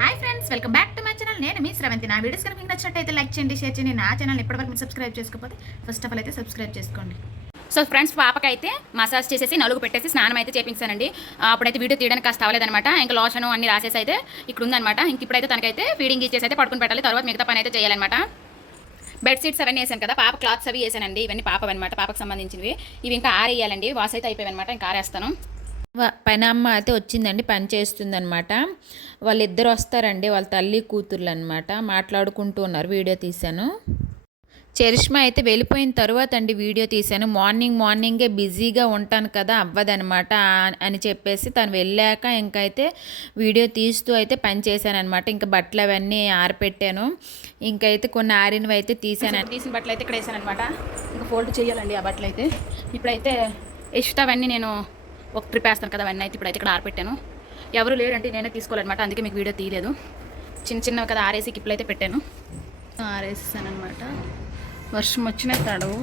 Hi friends welcome back to my channel నేను మీ శ్రవంతి. నా వీడియోస్ కనుక మీకు నచ్చినట్టయితే లైక్ చేయండి షేర్ చేయండి. నా ఛానల్ ఇప్పటివరకు మీరు సబ్స్క్రైబ్ చేసుకోకపోతే ఫస్ట్ ఆఫ్ ఆల్ అయితే సబ్స్క్రైబ్ చేసుకోండి. సో ఫ్రెండ్స్ పాపకైతే మసాజ్ చేసేసి నలుగు పెట్టేసి స్నానం అయితే చేపించానండి అప్పుడైతే వీడియో తీయడానికి కాస్త అవ్వలేదన్నమాట. ఇంకా లోషన్ అన్ని రాసేసి అయితే ఇక్కడ ఉందన్నమాట ఇంక ఇప్పుడైతే తనకైతే ఫీడింగ్ ఇచ్చేసి అయితే పడుకుని పెట్టాలి. తర్వాత మిగతా పని అయితే చేయాలన్నమాట. బెడ్ షీట్స్ అవన్నీ వేసాను కదా పాప క్లాత్స్ అవి వేసానండి ఇవన్నీ పాప అనమాట పాపకు సంబంధించినవి. ఇవి ఇంకా ఆరేయాలండి. వాస్ అయితే అయిపోయాయి అనమాట ఇంకా ఆరేస్తాను. పైన అమ్మ అయితే వచ్చిందండి పని చేస్తుందనమాట వాళ్ళిద్దరు వస్తారండి వాళ్ళ తల్లి కూతుర్లు అనమాట మాట్లాడుకుంటూ ఉన్నారు వీడియో తీశాను. చరిష్మా అయితే వెళ్ళిపోయిన తర్వాత అండి వీడియో తీశాను. మార్నింగ్ మార్నింగే బిజీగా ఉంటాను కదా అవ్వదనమాట అని చెప్పేసి తను వెళ్ళాక ఇంకైతే వీడియో తీస్తూ అయితే పని చేశాను అనమాట ఇంకా బట్టలు అవన్నీ ఆరపెట్టాను. ఇంకైతే కొన్ని ఆరినవి అయితే తీసాను తీసిన బట్టలు అయితే ఇక్కడ వేసాను అనమాట ఇంకా ఫోల్డ్ చేయాలండి ఆ బట్టలు అయితే ఇప్పుడైతే ఇష్ట అవన్నీ నేను ఒక ట్రిప్ వేస్తాను కదా అవన్నీ అయితే ఇప్పుడైతే ఇక్కడ ఆరపెట్టాను ఎవరు లేరంటే నేనే తీసుకోవాలన్నమాట అందుకే మీకు వీడియో తీయలేదు. చిన్న చిన్నవి కదా ఆరేసి కిప్పులు అయితే పెట్టాను. ఆరేసాను అనమాట వర్షం వచ్చిన తడవు.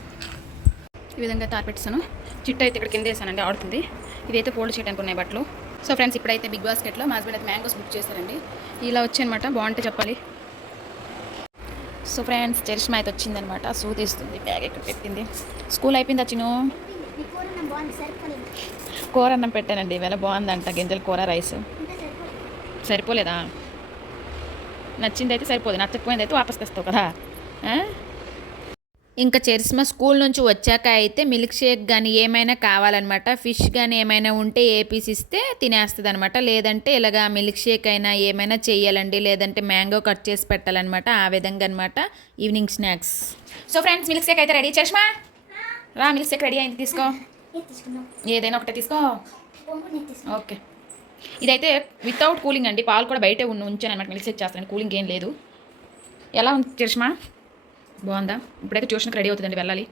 ఈ విధంగా అయితే ఆరపెట్టాను చిట్టు అయితే ఇక్కడ కింద వేసానండి ఆడుతుంది. ఇదైతే ఫోల్డ్ చేయడానికి ఉన్నాయి బట్టలు. సో ఫ్రెండ్స్ ఇప్పుడైతే బిగ్ బాస్కెట్లో మా హస్బెండ్ అయితే మ్యాంగోస్ బుక్ చేశారండి ఇలా వచ్చాయనమాట బాగుంటే చెప్పాలి. సో ఫ్రెండ్స్ చరిష్మా అయితే వచ్చిందనమాట సూ తీస్తుంది బ్యాగ్ ఇక్కడ పెట్టింది? స్కూల్ అయిపోయింది చిను కూర అన్నం పెట్టానండి. ఇవాళ బాగుందంట. గింజల కూర రైస్. సరిపోలేదా? నచ్చింది అయితే సరిపోదు. నచ్చకపోయింది అయితే వాపస్ తెస్తావు కదా? ఇంకా చరిస్మా స్కూల్ నుంచి వచ్చాక అయితే మిల్క్ షేక్ కానీ ఏమైనా కావాలన్నమాట. ఫిష్ కానీ ఏమైనా ఉంటే ఏ పీస్ ఇస్తే తినేస్తుంది అనమాట లేదంటే ఇలాగా మిల్క్ షేక్ అయినా ఏమైనా చేయాలండి లేదంటే మ్యాంగో కట్ చేసి పెట్టాలన్నమాట. ఆ విధంగా అనమాట evening snacks. So friends milkshake అయితే రెడీ. చరిష్మా రా మిల్క్ షేక్ రెడీ అయింది. తీసుకో. ఏదైనా ఒకటే తీసుకో. ఓకే. ఇదైతే వితౌట్ కూలింగ్ అండి పాలు కూడా బయటే ఉన్న ఉంచాను అనమాట మిల్క్ షేక్ చేస్తాను కూలింగ్ ఏం లేదు. ఎలా ఉంది చరిష్మా బాగుందా? ఇప్పుడైతే ట్యూషన్కి రెడీ అవుతుందండి వెళ్ళాలి.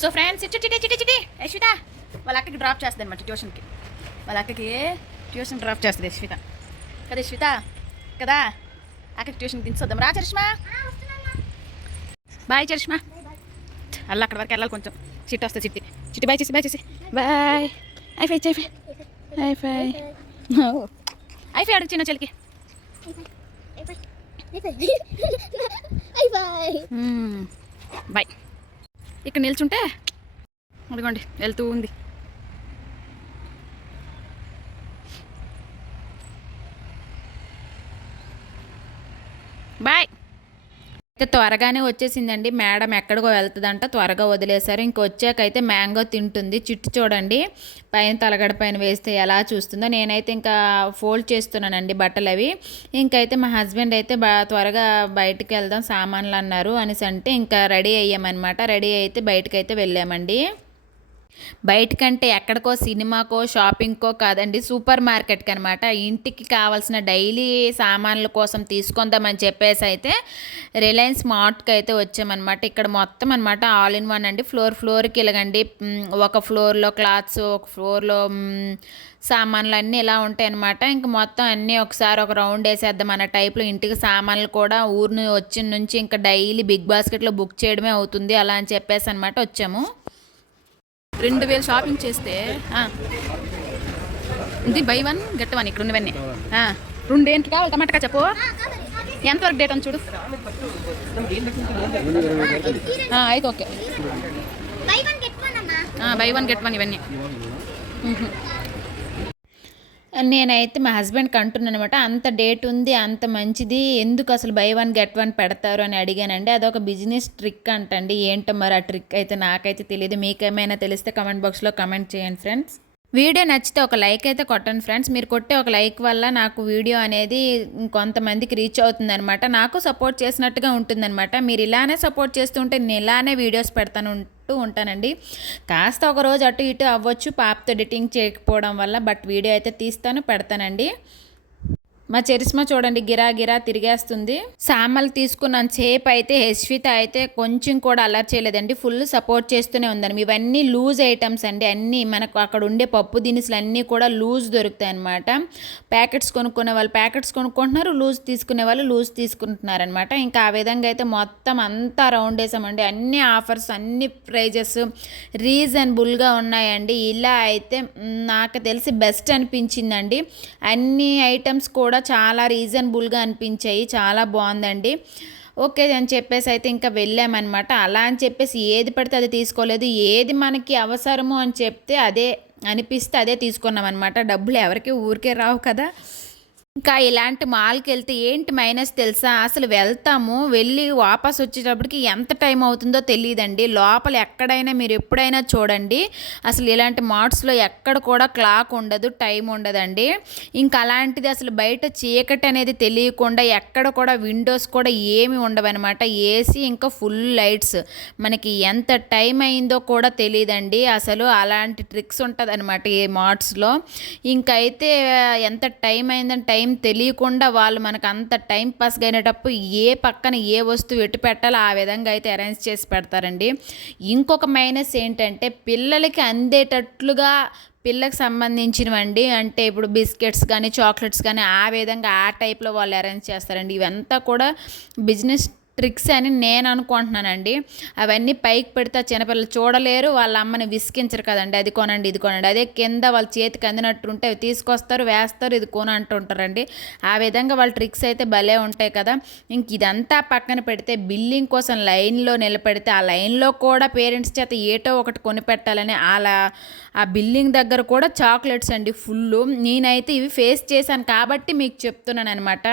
సో ఫ్రెండ్స్ చిట్టి చిట్టి చిట్టి యశ్విత. వాళ్ళ అక్కకి డ్రాప్ చేస్తుంది అనమాట ట్యూషన్కి. వాళ్ళ అక్కకి ట్యూషన్ డ్రాప్ చేస్తుంది యశ్విత. కదా యశ్విత? కదా? అక్కకి ట్యూషన్కి దించొద్దాం. రా చరిష్మా బాయ్ చరిష్మా అల్ల అక్కడ వరకు వెళ్ళాలి కొంచెం. చిట్టి వస్తుంది చిట్టి చిట్టి బాయ్ చేసి బాయ్ చేసి బాయ్ అయిపోయి అయిపోయి అయిపోయి అయిపోయి అడుగు చిన్న చెల్లికి. బాయ్ ఇక్కడ నిల్చుంటే అదిగోండి వెళ్తూ ఉంది బాయ్ అయితే త్వరగానే వచ్చేసిందండి. మేడం ఎక్కడికో వెళ్తుందంట త్వరగా వదిలేశారు. ఇంక వచ్చాకైతే మ్యాంగో తింటుంది. చిట్టు చూడండి. పైన తలగడ పైన వేస్తే ఎలా చూస్తుందో. నేనైతే ఇంకా ఫోల్డ్ చేస్తున్నానండి బట్టలు అవి ఇంకైతే మా హస్బెండ్ అయితే బా త్వరగా బయటకు వెళ్దాం సామాన్లు అన్నారు అనేసి అంటే ఇంకా రెడీ అయ్యామన్నమాట. రెడీ అయితే బయటకైతే అయితే వెళ్ళామండి. బయటకంటే ఎక్కడికో సినిమాకో షాపింగ్కో కాదండి సూపర్ మార్కెట్కి అనమాట ఇంటికి కావాల్సిన డైలీ సామాన్ల కోసం తీసుకుందామని చెప్పేసి అయితే రిలయన్స్ మార్ట్కి అయితే వచ్చామన్నమాట ఇక్కడ మొత్తం అనమాట ఆల్ ఇన్ వన్ అండి. ఫ్లోర్ ఫ్లోర్కి ఇలాగండి. ఒక ఫ్లోర్లో క్లాత్స్ ఒక ఫ్లోర్లో సామాన్లు అన్నీ ఇలా ఉంటాయి అనమాట ఇంక మొత్తం అన్నీ ఒకసారి ఒక రౌండ్ వేసేద్దాం అన్న టైప్లో ఇంటికి సామాన్లు కూడా ఊరిని వచ్చిన నుంచి ఇంకా డైలీ బిగ్ బాస్కెట్లో బుక్ చేయడమే అవుతుంది. అలా అని చెప్పేసి అనమాట వచ్చాము. రెండు వేలు షాపింగ్ చేస్తే. ఇది బై వన్ గెట్ వన్ ఇక్కడ ఉన్నవన్నీ. ఏంటి కావాలి? టమాటా చెప్పు ఎంతవరకు డేట్ అని చూడు? అయితే okay. Buy one get one ఇవన్నీ. నేనైతే మా హస్బెండ్కి అంటున్నాను అనమాట అంత డేట్ ఉంది అంత మంచిది ఎందుకు అసలు బై వన్ గెట్ వన్ పెడతారు? అని అడిగానండి. అదొక బిజినెస్ ట్రిక్ అంటండి. ఏంటో మరి ఆ ట్రిక్ అయితే నాకైతే తెలియదు మీకేమైనా తెలిస్తే కమెంట్ బాక్స్లో కమెంట్ చేయండి ఫ్రెండ్స్. వీడియో నచ్చితే ఒక లైక్ అయితే కొట్టండి ఫ్రెండ్స్. మీరు కొట్టే ఒక లైక్ వల్ల నాకు వీడియో అనేది కొంతమందికి రీచ్ అవుతుందన్నమాట. నాకు సపోర్ట్ చేసినట్టుగా ఉంటుందన్నమాట. మీరు ఇలానే సపోర్ట్ చేస్తుంటే నేను ఇలానే వీడియోస్ పెడతాను ఉంటూ ఉంటానండి. కాస్త ఒక రోజు అటు ఇటు అవ్వచ్చు పాపతో ఎడిటింగ్ చేయకపోవడం వల్ల బట్ వీడియో అయితే తీస్తాను పెడతానండి. మా చరిస్మా చూడండి గిరా గిరా తిరిగేస్తుంది. సామాన్లు తీసుకున్నంత సేపు అయితే హెస్విత అయితే కొంచెం కూడా అలర్ చేయలేదండి. ఫుల్ సపోర్ట్ చేస్తూనే ఉందండి. ఇవన్నీ లూజ్ ఐటమ్స్ అండి. అన్నీ మనకు అక్కడ ఉండే పప్పు దినుసులు అన్నీ కూడా లూజ్ దొరుకుతాయి అనమాట ప్యాకెట్స్ కొనుక్కునే వాళ్ళు ప్యాకెట్స్ కొనుక్కుంటున్నారు లూజ్ తీసుకునే వాళ్ళు లూజ్ తీసుకుంటున్నారు అనమాట ఇంకా ఆ విధంగా అయితే మొత్తం అంతా రౌండ్ వేసామండి. అన్ని ఆఫర్స్ అన్ని ప్రైజెస్ రీజనబుల్గా ఉన్నాయండి. ఇలా అయితే నాకు తెలిసి బెస్ట్ అనిపించిందండి. అన్ని ఐటమ్స్ కూడా కూడా చాలా రీజనబుల్గా అనిపించాయి. చాలా బాగుందండి. ఓకే అని చెప్పేసి అయితే ఇంకా వెళ్ళామన్నమాట. అలా అని చెప్పేసి ఏది పడితే అది తీసుకోలేదు. ఏది మనకి అవసరము అని చెప్తే అదే అనిపిస్తే అదే తీసుకున్నాం అనమాట డబ్బులు ఎవరికి ఊరికే రావు కదా. ఇంకా ఇలాంటి మాల్కి వెళ్తే ఏంటి మైనస్ తెలుసా? అసలు వెళ్తాము వెళ్ళి వాపస్ వచ్చేటప్పటికి ఎంత టైం అవుతుందో తెలియదండి లోపల ఎక్కడైనా మీరు ఎప్పుడైనా చూడండి. అసలు ఇలాంటి మార్ట్స్లో ఎక్కడ కూడా క్లాక్ ఉండదు టైం ఉండదండి. ఇంకా అలాంటిది అసలు బయట చీకటి అనేది తెలియకుండా ఎక్కడ కూడా విండోస్ కూడా ఏమి ఉండవన్నమాట. ఏసీ ఇంకా ఫుల్ లైట్స్. మనకి ఎంత టైం అయిందో కూడా తెలియదండి అసలు అలాంటి ట్రిక్స్ ఉంటుంది అనమాట ఈ మార్ట్స్లో ఇంకైతే ఎంత టైం అయిందని టైం తెలియకుండా వాళ్ళు మనకు అంత టైం పాస్ అయినటప్పుడు ఏ పక్కన ఏ వస్తువు ఎటు పెట్టాలో ఆ విధంగా అయితే అరేంజ్ చేసి పెడతారండి. ఇంకొక మైనస్ ఏంటంటే పిల్లలకి అందేటట్లుగా పిల్లకి సంబంధించినవండి అంటే ఇప్పుడు బిస్కెట్స్ కానీ చాక్లెట్స్ కానీ ఆ విధంగా ఆ టైప్లో వాళ్ళు అరేంజ్ చేస్తారండి. ఇవంతా కూడా బిజినెస్ ట్రిక్స్ అని నేను అనుకుంటున్నానండి. అవన్నీ పైకి పెడితే ఆ చిన్నపిల్లలు చూడలేరు వాళ్ళ అమ్మని విసికించరు కదండి. అది కొనండి ఇది కొనండి. అదే కింద వాళ్ళ చేతికి అందినట్టు ఉంటే అవి తీసుకొస్తారు వేస్తారు ఇది కొన అంటుంటారండి. ఆ విధంగా వాళ్ళ ట్రిక్స్ అయితే భలే ఉంటాయి కదా. ఇంక ఇదంతా పక్కన పెడితే బిల్లింగ్ కోసం లైన్లో నిలబెడితే ఆ లైన్లో కూడా పేరెంట్స్ చేత ఏటో ఒకటి కొనిపెట్టాలని అలా ఆ బిల్లింగ్ దగ్గర కూడా చాక్లెట్స్ అండి ఫుల్ నేనైతే ఇవి ఫేస్ చేశాను కాబట్టి మీకు చెప్తున్నాను అనమాట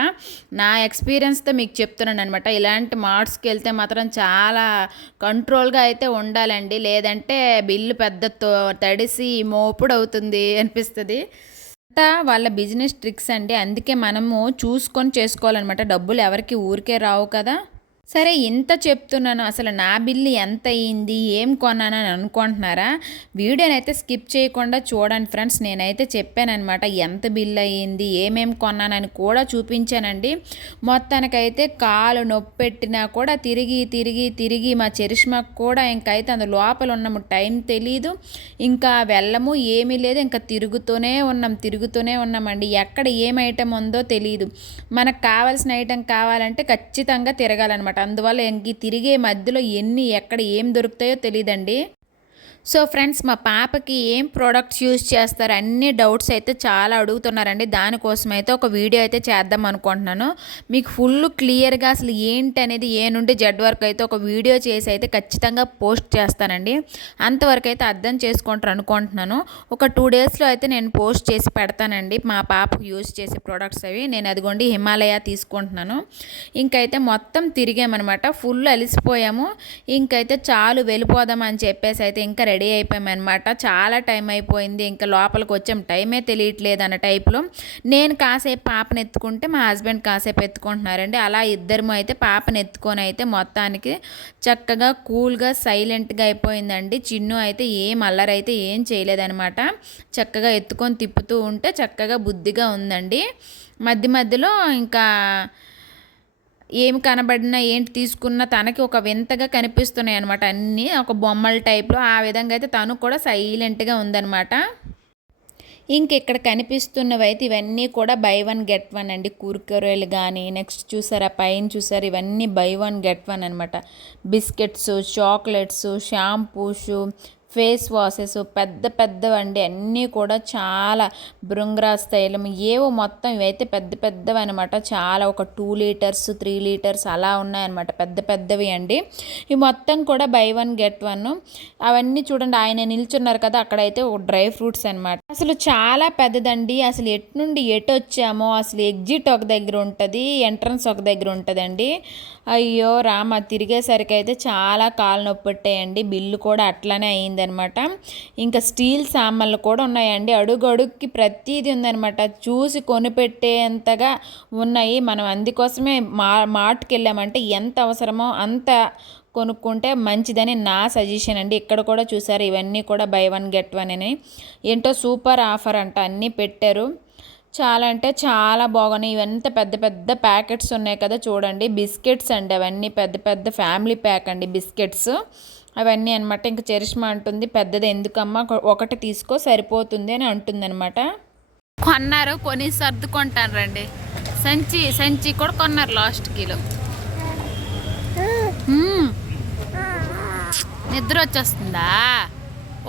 నా ఎక్స్పీరియన్స్తో మీకు చెప్తున్నాను అనమాట ఇలాంటి మార్ట్స్కి వెళ్తే మాత్రం చాలా కంట్రోల్గా అయితే ఉండాలండి. లేదంటే బిల్లు పెద్ద తడిసి మోపుడు అవుతుంది అనిపిస్తుంది. అంతా వాళ్ళ బిజినెస్ ట్రిక్స్ అండి. అందుకే మనము చూసుకొని చేసుకోవాలన్నమాట. డబ్బులు ఎవరికి ఊరికే రావు కదా. సరే ఇంత చెప్తున్నాను. అసలు నా బిల్లు ఎంత అయ్యింది ఏం కొన్నాను అని అనుకుంటున్నారా? వీడియోనైతే స్కిప్ చేయకుండా చూడండి ఫ్రెండ్స్. నేనైతే చెప్పానమాట ఎంత బిల్ అయ్యింది ఏమేం కొన్నానని కూడా చూపించానండి. మొత్తానికైతే కాలు నొప్పి పెట్టినా కూడా తిరిగి తిరిగి తిరిగి మా చరిష్మాకు కూడా ఇంకైతే అందు లోపల ఉన్నాము. టైం తెలీదు. ఇంకా వెళ్ళము ఏమీ లేదు. ఇంకా తిరుగుతూనే ఉన్నాం తిరుగుతూనే ఉన్నామండి. ఎక్కడ ఏం ఐటెం ఉందో తెలియదు మనకు కావాల్సిన ఐటెం కావాలంటే ఖచ్చితంగా తిరగాలన్నమాట. అందువల్ల ఇంక తిరిగే మధ్యలో ఎన్ని ఎక్కడ ఏం దొరుకుతాయో తెలియదండి సో ఫ్రెండ్స్ మా పాపకి ఏం ప్రోడక్ట్స్ యూజ్ చేస్తారు? అన్ని డౌట్స్ అయితే చాలా అడుగుతున్నారండి. దానికోసం అయితే ఒక వీడియో అయితే చేద్దాం అనుకుంటున్నాను. మీకు ఫుల్ క్లియర్గా అసలు ఏంటి అనేది ఏ నుండి జెడ్ వరకు అయితే ఒక వీడియో చేసి అయితే ఖచ్చితంగా పోస్ట్ చేస్తానండి. అంతవరకు అయితే అర్థం చేసుకుంటారు అనుకుంటున్నాను. ఒక టూ డేస్లో అయితే నేను పోస్ట్ చేసి పెడతానండి. మా పాపకు యూజ్ చేసే ప్రోడక్ట్స్ అవి. నేను అదిగోండి హిమాలయ తీసుకుంటున్నాను. ఇంకైతే మొత్తం తిరిగామన్నమాట. ఫుల్ అలిసిపోయాము. ఇంకైతే చాలు వెళ్ళిపోదాం అని చెప్పేసి అయితే ఇంకా రెడీ అయిపోయామన్నమాట. చాలా టైం అయిపోయింది. ఇంకా లోపలికి వచ్చాం. టైమే తెలియట్లేదు అన్న టైప్లో. నేను కాసేపు పాపను ఎత్తుకుంటే మా హస్బెండ్ కాసేపు ఎత్తుకుంటున్నారండి. అలా ఇద్దరు అయితే పాపను ఎత్తుకొని అయితే మొత్తానికి చక్కగా కూల్గా సైలెంట్గా అయిపోయిందండి. చిన్ను అయితే ఏం అల్లరైతే ఏం చేయలేదనమాట చక్కగా ఎత్తుకొని తిప్పుతూ ఉంటే చక్కగా బుద్ధిగా ఉందండి. మధ్య మధ్యలో ఇంకా ఏమి కనబడినా ఏంటి తీసుకున్నా తనకి ఒక వింతగా కనిపిస్తున్నాయి అనమాట అన్నీ. ఒక బొమ్మల టైప్లో ఆ విధంగా అయితే తను కూడా సైలెంట్గా ఉందన్నమాట. ఇంక ఇక్కడ కనిపిస్తున్నవి అయితే ఇవన్నీ కూడా బై వన్ గెట్ వన్ అండి. కూరకూరలు కానీ నెక్స్ట్ చూసారా పైన చూసారు ఇవన్నీ బై వన్ గెట్ వన్ అనమాట biscuits chocolates shampoos face washes పెద్ద పెద్దవండి అన్నీ కూడా చాలా బృంగ్రాస్ తైలం ఏవో మొత్తం ఇవైతే పెద్ద పెద్దవి అనమాట చాలా ఒక టూ లీటర్స్ త్రీ లీటర్స్ అలా ఉన్నాయన్నమాట. పెద్ద పెద్దవి అండి. ఇవి మొత్తం కూడా బై వన్ గెట్ వన్. అవన్నీ చూడండి ఆయన నిల్చున్నారు కదా అక్కడైతే ఒక డ్రై ఫ్రూట్స్ అనమాట అసలు చాలా పెద్దదండి. అసలు ఎటు నుండి ఎటు వచ్చామో అసలు ఎగ్జిట్ ఒక దగ్గర ఉంటుంది ఎంట్రన్స్ ఒక దగ్గర ఉంటుందండి. అయ్యో రామ తిరిగేసరికి అయితే చాలా కాలు నొప్పిట్టాయండి బిల్లు కూడా అట్లానే అయిందనమాట ఇంకా స్టీల్ సామాన్లు కూడా ఉన్నాయండి. అడుగు అడుగుకి ప్రతిదీ ఉందనమాట చూసి కొనిపెట్టేంతగా ఉన్నాయి. మనం అందుకోసమే మా మార్ట్కి వెళ్ళామంటే ఎంత అవసరమో అంత కొనుక్కుంటే మంచిదని నా సజెషన్ అండి. ఇక్కడ కూడా చూసారు ఇవన్నీ కూడా బై వన్ గెట్ వన్ అని. ఏంటో సూపర్ ఆఫర్ అంట అన్నీ పెట్టారు. చాలా అంటే చాలా బాగున్నాయి. ఇవంతా పెద్ద పెద్ద ప్యాకెట్స్ ఉన్నాయి కదా చూడండి. బిస్కెట్స్ అండి అవన్నీ పెద్ద పెద్ద ఫ్యామిలీ ప్యాక్ అండి బిస్కెట్స్. అవన్నీ అనమాట ఇంకా చరిష్మా అంటుంది పెద్దది ఎందుకమ్మా? ఒకటి తీసుకో సరిపోతుంది అని అంటుంది అనమాట కొన్నారు కొని సర్దుకుంటాను రండి. సంచి సంచి కూడా కొన్నారు లాస్ట్ కిలో. నిద్ర వచ్చేస్తుందా?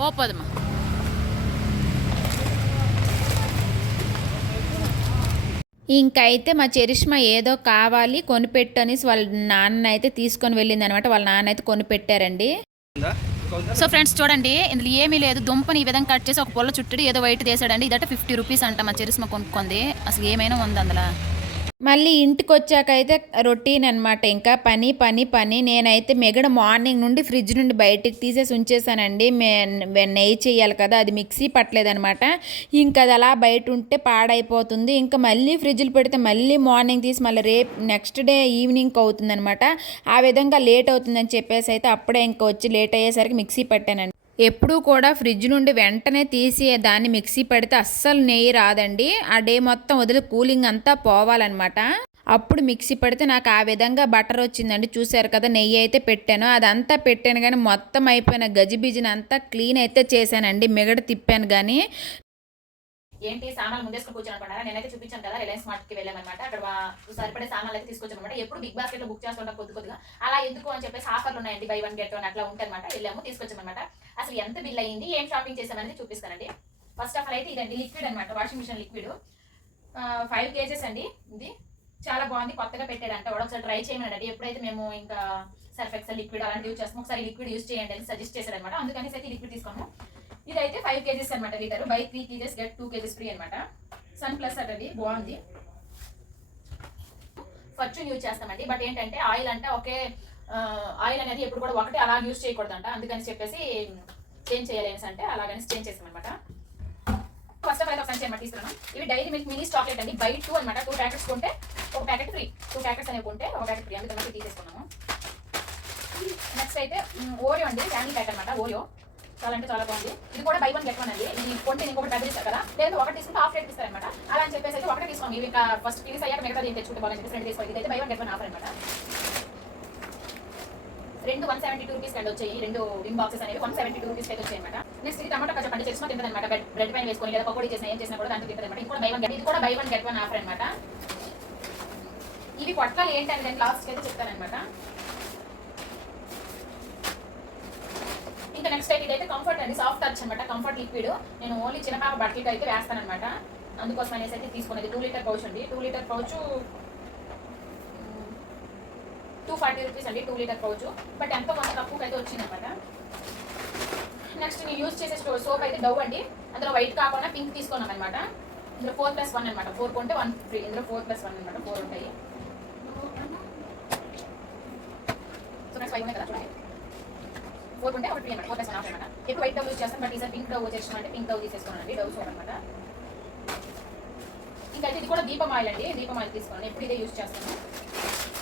ఓ పదమా ఇంకైతే మా చరిష్మా ఏదో కావాలి కొనిపెట్టు అనేసి వాళ్ళ నాన్న అయితే తీసుకొని వెళ్ళింది అనమాట వాళ్ళ నాన్న అయితే కొనిపెట్టారండి. సో ఫ్రెండ్స్ చూడండి ఇందులో ఏమీ లేదు. దుంపని ఈ విధంగా కట్ చేసి ఒక పొల్ల చుట్టూ ఏదో వైట్ తీసాడండి. ఇదంటే ఫిఫ్టీ రూపీస్ అంట మా చెరిస్మ కొనుక్కుంది. అసలు ఏమైనా ఉంది అందులో? మళ్ళీ ఇంటికి వచ్చాక అయితే రొటీన్ అనమాట ఇంకా పని పని పని. నేనైతే మెగడ మార్నింగ్ నుండి ఫ్రిడ్జ్ నుండి బయటికి తీసేసి ఉంచేసానండి. నెయ్యి చేయాలి కదా అది మిక్సీ పట్టలేదనమాట ఇంకా అది అలా బయట ఉంటే పాడైపోతుంది. ఇంకా మళ్ళీ ఫ్రిడ్జ్లు పెడితే మళ్ళీ మార్నింగ్ తీసి మళ్ళీ రేపు నెక్స్ట్ డే ఈవినింగ్కి అవుతుందనమాట ఆ విధంగా లేట్ అవుతుందని చెప్పేసి అయితే అప్పుడే ఇంకా వచ్చి లేట్ అయ్యేసరికి మిక్సీ పట్టానండి. ఎప్పుడూ కూడా ఫ్రిడ్జ్ నుండి వెంటనే తీసి దాన్ని మిక్సీ పెడితే అస్సలు నెయ్యి రాదండి. ఆ డే మొత్తం వదిలి కూలింగ్ అంతా పోవాలన్నమాట. అప్పుడు మిక్సీ పెడితే నాకు ఆ విధంగా బటర్ వచ్చిందండి. చూశారు కదా నెయ్యి అయితే పెట్టాను. అదంతా పెట్టాను కానీ మొత్తం అయిపోయిన గజిబిజిని అంతా క్లీన్ అయితే చేశానండి. మిగడ తిప్పాను కానీ ఏంటి సామాన్లు ముందేసుకుని కూర్చొని అనుకున్నారా? నేనైతే చూపించాను కదా రిలయన్స్ మార్ట్కి వెళ్ళామన్నమాట. అక్కడ సరిపడే సామాన్లు అయితే తీసుకొచ్చాం అనమాట ఎప్పుడు బిగ్ బాస్కెట్లో బుక్ చేస్తుంటాం కొద్ది కొద్దిగా. అలా ఎందుకు అని చెప్పేసి ఆఫర్లు ఉన్నాయండి బై వన్ గెట్ వన్ అట్లా ఉంటాయన్నమాట వెళ్ళాము తీసుకొచ్చామన్నమాట. అసలు ఎంత బిల్ అయ్యింది ఏం షాపింగ్ చేసామనేది చూపిస్తానండి. ఫస్ట్ ఆఫ్ ఆల్ అయితే ఇదండి లిక్విడ్ అనమాట washing machine liquid five kgs అండి ఇది. చాలా బాగుంది కొత్తగా పెట్టాడంట. వాడు ఒకసారి ట్రై చేయమన్నాడు ఎప్పుడైతే మేము ఇంకా సర్ఫ్ ఎక్సెల్ లిక్విడ్ అలాంటివి యూజ్ చేస్తాం ఒకసారి లిక్విడ్ యూజ్ చేయండి అని సజెస్ట్ చేశారనమాట అందుకని అయితే లిక్విడ్ తీసుకున్నాము. ఇదైతే ఫైవ్ కేజెస్ అనమాట litre. Buy three kgs get two kgs free అనమాట సన్ ప్లస్ అది బాగుంది. ఫర్చ్యూన్ యూజ్ చేస్తామండి. బట్ ఏంటంటే ఆయిల్ అంటే ఒకే ఆయిల్ అనేది ఎప్పుడు కూడా ఒకటి అలా యూజ్ చేయకూడదంట. అందుకని చెప్పేసి చేంజ్ చేయలేని అంటే అలాగని చేంజ్ చేస్తాం అనమాట ఫస్ట్ ఆఫ్ ఆల్ ఒకసారి చేయమంటే తీసుకున్నాను. ఇవి డైరీ మిల్క్ మినీ చాక్లెట్ అండి. బై టూ అనమాట టూ ప్యాకెట్స్ కొంటే ఒక ప్యాకెట్ ఫ్రీ టూ ప్యాకెట్స్ అనేవి కొంటే ఒక ప్యాకెట్ ఫ్రీ అందుకని తీసేసుకున్నాము. నెక్స్ట్ అయితే ఓరియో అండి. ఫ్యామిలీ ప్యాక్ అనమాట ఓరియో చాలా అంటే చాలా బాగుంది. ఇది కూడా బై వన్ గెట్ వన్ అండి. ఇది కొంటే ఇంకొకటి డబ్బులు ఇస్తారు కదా. లేదు ఒకటి తీసుకుంటే హాఫ్ రేట్ ఇస్తారు అనమాట అలా అని చెప్పేసి అయితే ఒకటి తీసుకోండి. ఇవి ఫస్ట్ ఫినిష్ అయ్యాక మిగతా దీన్ని తెచ్చుకుంటే బాగా చెప్పేసి రెండు తీసుకోండి. ఇదైతే buy one get one offer అనమాట రెండు వన్ సెవెంటీ టూ రూపీస్ అండి వచ్చాయి. రెండు విమ్ బాక్సెస్ అనేవి వన్ సెవెంటీ టూ రూపీస్ అయితే వచ్చాయి అనమాట నెక్స్ట్ ఇది టమాటా కొంచెం పండి చేసుకుని తింటుంది అనమాట బ్రెడ్ పైన వేసుకొని లేదా పకోడీ చేసిన ఏం చేసినా కూడా దాంట్లో తింటుంది అనమాట ఇది కూడా బై వన్ ఇది కూడా buy one get one offer అనమాట ఇవి పొట్లాలు ఏంటంటే నేను లాస్ట్ అయితే చెప్తాను అనమాట ఇంకా నెక్స్ట్ అయితే ఇదైతే కంఫర్ట్ అండి సాఫ్ట్ టచ్ అనమాట కంఫర్ట్ లిక్విడ్ నేను ఓన్లీ చిన్న పాప బట్టలకి అయితే వేస్తాను అనమాట అందుకోసం అనేసి అయితే తీసుకున్నది టూ లీటర్ పౌచ్ అండి. Two litre pouch two forty rupees అండి టూ లీటర్ పౌచ్ బట్ ఎంతో కొంత తక్కువకి అయితే వచ్చింది అనమాట నెక్స్ట్ నేను యూజ్ చేసే సోప్ అయితే డవ్ అండి. అందులో వైట్ కాకుండా పింక్ తీసుకున్నాం అనమాట ఇందులో ఫోర్ ప్లస్ వన్ అనమాట ఫోర్ కొంటే వన్ ఫ్రీ ఇందులో ఫోర్ ప్లస్ వన్ అనమాట ఫోర్ ఉంటాయి. సో నెక్స్ట్ ఫైవ్ ఉన్నాయి కదా చూడండి. ఫోర్ ఉంటే ఒకటి అనమాట ఫోర్ ప్లస్ ఆఫ్ అనమాట. ఎక్కువ వైట్ డౌ యూజ్ చేస్తాం బట్ ఈసారి పింక్ డౌ వచ్చేసాం అంటే పింక్ డవ్ తీసేసుకోనండి డౌ సోప్ అనమాట. ఇంకా అయితే ఇది కూడా దీపం ఆయిల్ అండి దీపం ఆయిల్ తీసుకోండి. ఎప్పుడు ఇదే యూజ్ చేస్తాను.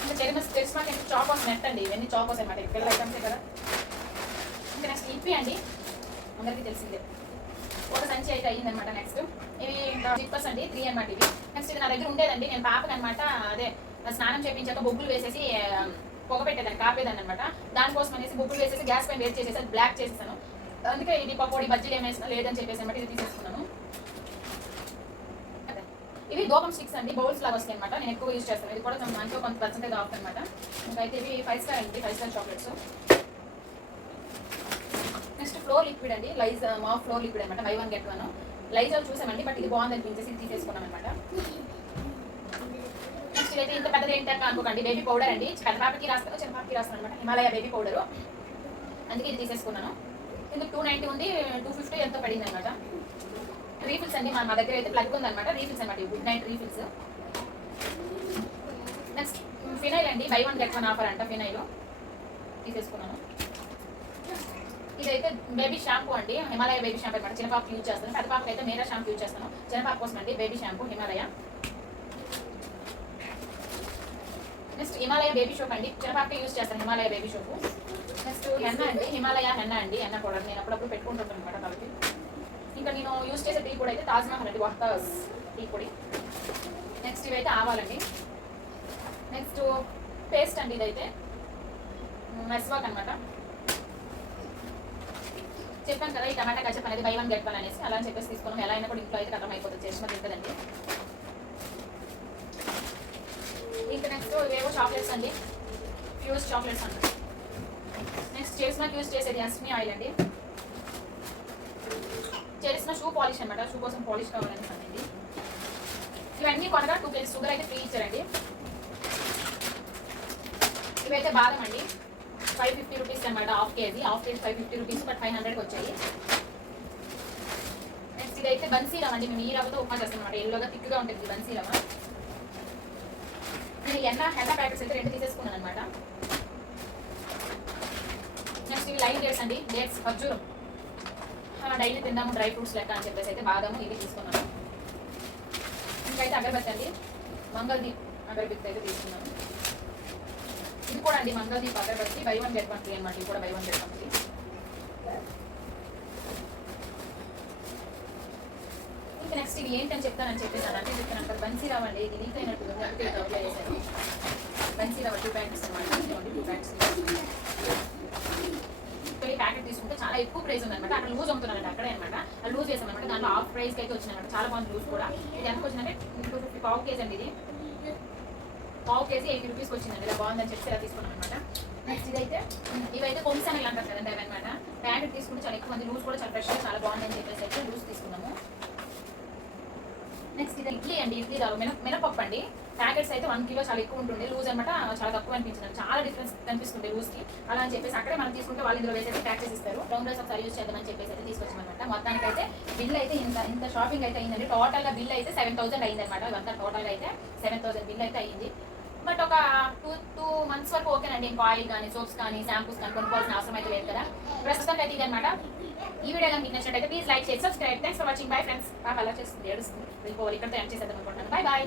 ఇంకా చెరిమస్ చెరిస్మాకి ఎంత చాకోస్ నెట్ అండి ఇవన్నీ చాకోస్ అనమాట. పిల్లల ఐటమ్సే కదా. ఇంకా నెక్స్ట్ ఇప్పి అండి. అందరికీ తెలిసిందే. ఒక సంచి అయితే అయ్యిందనమాట నెక్స్ట్ ఇవి జిప్పర్స్ అండి త్రీ అనమాట ఇవి. నెక్స్ట్ ఇది నా దగ్గర ఉండేదండి. నేను పాపకి అనమాట అదే స్నానం చేయించాక బొగ్గులు వేసేసి పొగ పెట్టేదాన్ని కాపేదాన్ని అనమాట దానికోసం అనేసి బుక్కులు వేసేసి గ్యాస్ పైన వేస్ట్ చేసేసి బ్లాక్ చేసేసాను. అందుకే ఇది పకోడీ బజ్జీలు ఏమేసినా లేదని చెప్పేసి అనమాట ఇది తీసేసుకున్నాను. ఇవి దోపం స్టిక్స్ అండి బౌల్స్ లాగా వస్తాయి అనమాట నేను ఎక్కువ యూజ్ చేస్తాను. ఇది కూడా కొంచెం మంచిగా కొంత పర్సెంటేజ్ ఆఫ్ అనమాట ఇంకైతే ఇవి ఫైవ్ స్టార్ అండి Five Star chocolates next floor liquid అండి. లైజ్ మా ఫ్లోర్ లిక్విడ్ అనమాట buy one get one Lizol చూసామండి బట్ ఇది బాగుంది అనిపించేసి తీసేసుకున్నాం అనమాట అయితే ఇంత పెద్దది ఏంటంటే అనుకోకండి. బేబీ పౌడర్ అండి. పెద్ద పాపకి రాస్తాను చిన్న పాపకి రాస్తాను అనమాట హిమాలయ బేబీ పౌడర్ అందుకే ఇది తీసేసుకున్నాను. ఇందుకు టూ నైంటీ ఉంది. టూ ఫిఫ్టీ ఎంతో పడింది అనమాట రీఫిల్స్ అండి. మా దగ్గర అయితే ప్లగ్ ఉందన్నమాట. రీఫిల్స్ అనమాట Good Night refills next phenyl అండి. Buy one get one offer అంట ఫినైల్ తీసేసుకున్నాను. ఇదైతే బేబీ షాంపూ అండి. హిమాలయ బేబీ షాంపూ అనమాట చిన్నపాపకి యూజ్ చేస్తాను. పెద్ద పాపకి అయితే మేరా షాంపూ యూజ్ చేస్తాను. చిన్నపాప కోసం అండి baby shampoo Himalaya next Himalaya baby soap అండి. చిన్న యూస్ యూజ్ చేస్తాను Himalaya baby soap next henna అండి. హిమాలయ హెన్న అండి. హెన్న కూడా నేను అప్పుడప్పుడు పెట్టుకుంటాను అనమాట కాబట్టి. ఇంకా నేను యూస్ చేసే టీ పొడి అయితే తాజ్ మహల్ అండి వాటర్స్ టీ పొడి. నెక్స్ట్ ఇవైతే ఆవాలండి. నెక్స్ట్ పేస్ట్ అండి ఇదైతే. మెస్వాక్ అనమాట చెప్పాను కదా ఈ టమాటా కచ్చప్ అనేది బై వన్ గెట్ వన్ అనేసి అలా అని చెప్పేసి తీసుకున్నాం ఎలా అయినా కూడా ఇంట్లో అయితే కథం అయిపోతుంది. చేసిన తింటుందండి. ఇంకా నెక్స్ట్ ఇవేవో చాక్లెట్స్ అండి. ఫ్యూజ్ చాక్లెట్స్ అండి. నెక్స్ట్ చేసిన యూజ్ చేసేది అస్మి ఆయిల్ అండి. చేసిన షూ పాలిష్ అనమాట షూ కోసం పాలిష్ కావాలని అండి ఇవన్నీ కొనగా టూ కేజీ షుగర్ అయితే ఫ్రీ ఇచ్చారండి. ఇవైతే బాదం అండి. ఫైవ్ ఫిఫ్టీ రూపీస్ అనమాట half kg half kg five fifty rupees but five హండ్రెడ్కి వచ్చాయి. నెక్స్ట్ ఇదైతే బన్సీ రవ్వ అండి. మేము ఈ రవ్వతో ఉప్మా చేస్తాం అనమాట ఎల్లోగా థిక్గా ఉంటుంది బన్సీ రవ్వ. నేను ఎన్న హెన్న ప్యాకెట్స్ అయితే రెండు తీసేసుకున్నాను అనమాట నెక్స్ట్ ఇవి లైవ్ డేట్స్ అండి. డేట్స్ ఖర్జూరం. డైలీ తిందాము డ్రై ఫ్రూట్స్ లెక్క అని చెప్పేసి అయితే బాదాము ఇవి తీసుకున్నాను. ఇంకైతే అగరబత్తి అండి. మంగళదీప్ అగరబత్తి అయితే తీసుకున్నాను. ఇది కూడా అండి మంగళదీప్ అగరబత్తి buy one get one free అనమాట ఇది కూడా buy one get one free ఇంకా నెక్స్ట్ ఇది ఏంటని చెప్తానని చెప్పేసాను అంటే చెప్తాను అక్కడ బన్సీ రావండి ఇది లీక్ అయినట్టు ఉంది. అందుకే చేశాను బన్సీ రవ్వ టూ ప్యాకెట్స్ అనమాట టూ ప్యాకెట్స్ ఈ ప్యాకెట్ తీసుకుంటే చాలా ఎక్కువ ప్రైస్ ఉందన్నమాట. అక్కడ లూజ్ అవుతున్నానండి అక్కడే అనమాట లూజ్ చేసామన్నమాట దాంట్లో హాఫ్ ప్రైస్కి అయితే వచ్చిందన్నమాట. చాలా బాగుంది లూజ్ కూడా. ఇది ఎంత వచ్చిందంటే టూ ఫిఫ్టీ పావు కేజీ అండి ఇది. పావు కేజీ ఎయిటీ రూపీస్కి వచ్చిందండి. ఇలా బాగుందని చెప్పి ఇలా తీసుకున్నాం అనమాట నెక్స్ట్ ఇదైతే ఇవైతే ఇవైతే కొమ్సనలు అంటారు కదండి అవి అనమాట ప్యాకెట్ తీసుకుంటే చాలా ఎక్కువ మంది లూజ్ కూడా చాలా ఫ్రెష్గా చాలా బాగుంది అని చెప్పేసి అయితే లూజ్ తీసుకున్నాము. నెక్స్ట్ ఇది ఇడ్లీ అండి ఇడ్లీ రవ్వ మినప మినపప్పు అండి. ప్యాకెట్స్ అయితే వన్ కిలో చాలా ఎక్కువ ఉంటుంది లూజ్ అనమాట చాలా తక్కువ అనిపించింది. చాలా డిఫరెన్స్ కనిపిస్తుంది లూజ్కి. అలా అని చెప్పేసి అక్కడే మనం తీసుకుంటే వాళ్ళు ఇందులో వేసేసి ప్యాక్ చేసి ఇస్తారు. బ్రౌన్ రైస్ ఒకసారి యూజ్ చేద్దామని చెప్పేసి అయితే తీసుకొచ్చామన్నమాట. మొత్తానికి అయితే బిల్ అయితే ఇంత ఇంత షాపింగ్ అయితే అయిందండి. టోటల్గా బిల్ అయితే సెవెన్ థౌసండ్ అయింది అనమాట ఇదంతా టోటల్ అయితే సెవెన్ థౌసండ్ బిల్ అయితే అయింది. బట్ ఒక టూ టూ మంత్స్ వరకు ఓకేనండి ఇంకా ఆయిల్ కానీ సోప్స్ కానీ షాంపూస్ కానీ కొనుక్కోవాల్సిన అవసరం అయితే లేదు కదా. ప్రస్తుతం అయితే ఇదన్నమాట. ఈ వీడియో కానీ మీకు నచ్చినట్టయితే ప్లీజ్ లైక్ చేసి subscribe thanks for watching bye friends బాగా అలా చేస్తుంది ఏడుస్తుంది. వెళ్ళిపోవాలి ఇక్కడ ఎండ్ చేసేద్దాం అనుకుంటున్నాను. Bye bye